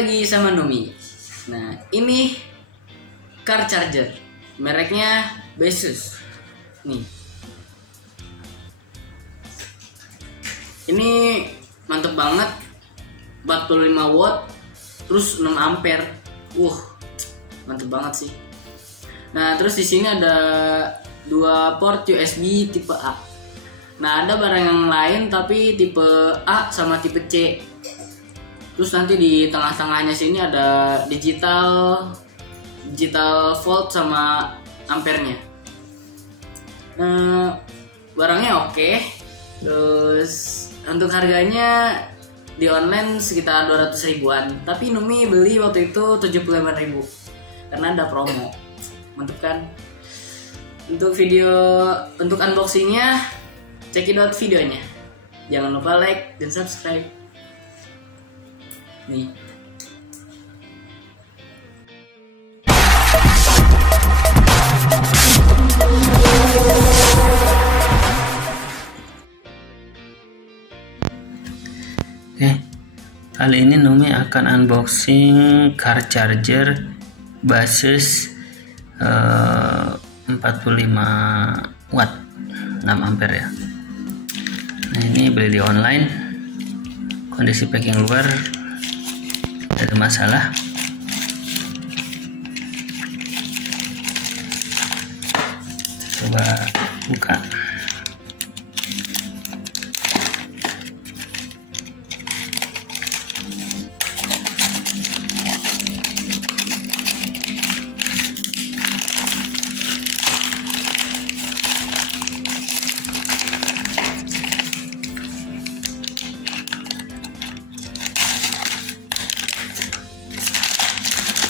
lagi sama Nomi. Nah, ini car charger, mereknya Baseus. Nih, ini mantep banget, 45 watt, terus 6 ampere. Mantep banget sih. Nah, terus di sini ada 2 port USB tipe A. Nah, ada barang yang lain tapi tipe A sama tipe C. Terus nanti di tengah-tengahnya sini ada digital volt sama ampernya. Barangnya oke. Terus untuk harganya di online sekitar 200 ribuan. Tapi Numi beli waktu itu 75.000 karena ada promo. Mantep kan? Untuk unboxingnya, cekidot videonya. Jangan lupa like dan subscribe. Nih. Kali ini Numi akan unboxing car charger Baseus 45 watt 6 ampere ya. Nah, ini beli di online. Kondisi packing luar tidak ada masalah. Coba buka.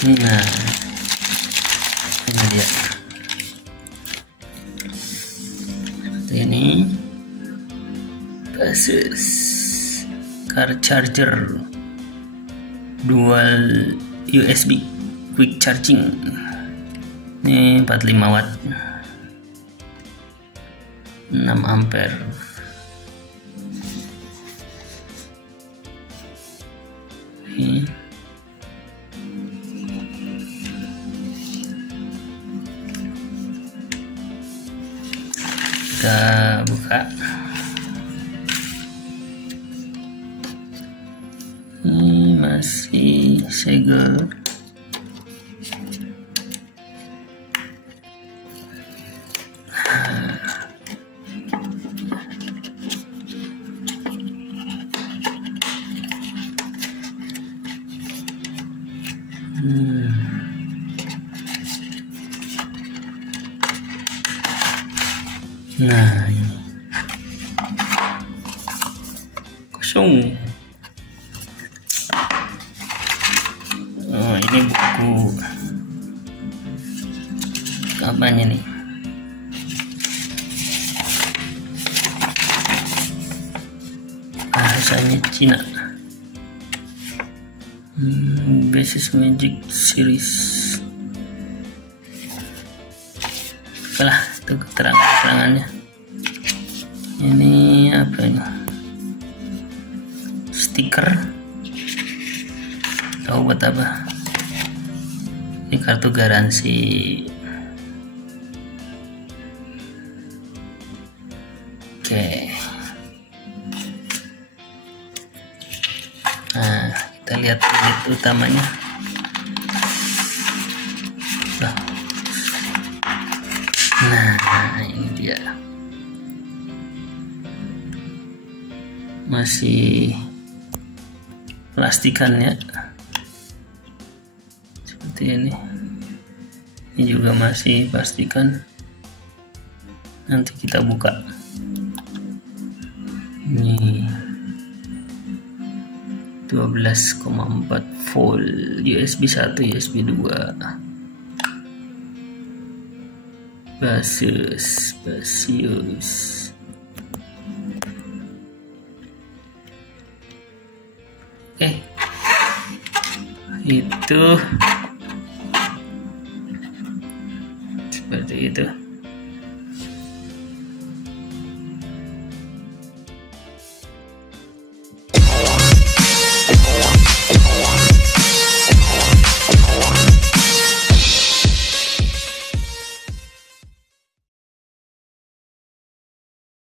Nah, ini dia. Seperti ini, Baseus car charger dual USB quick charging. Ini 45 watt 6 ampere. Ini kita buka. Ini masih segel. Nah, ini kosong. Oh, ini buku apanya nih? Bahasanya Cina. Baseus Magic Series. Apalah itu keterangannya. Ini apa ini? Stiker. Tahu buat apa? Ini kartu garansi. Oke. Nah, kita lihat unit utamanya. Nah, ini dia. Masih plastikannya seperti ini. Ini juga masih plastikan. Nanti kita buka. Ini 12,4 volt USB 1 USB 2 Baseus. Itu seperti itu.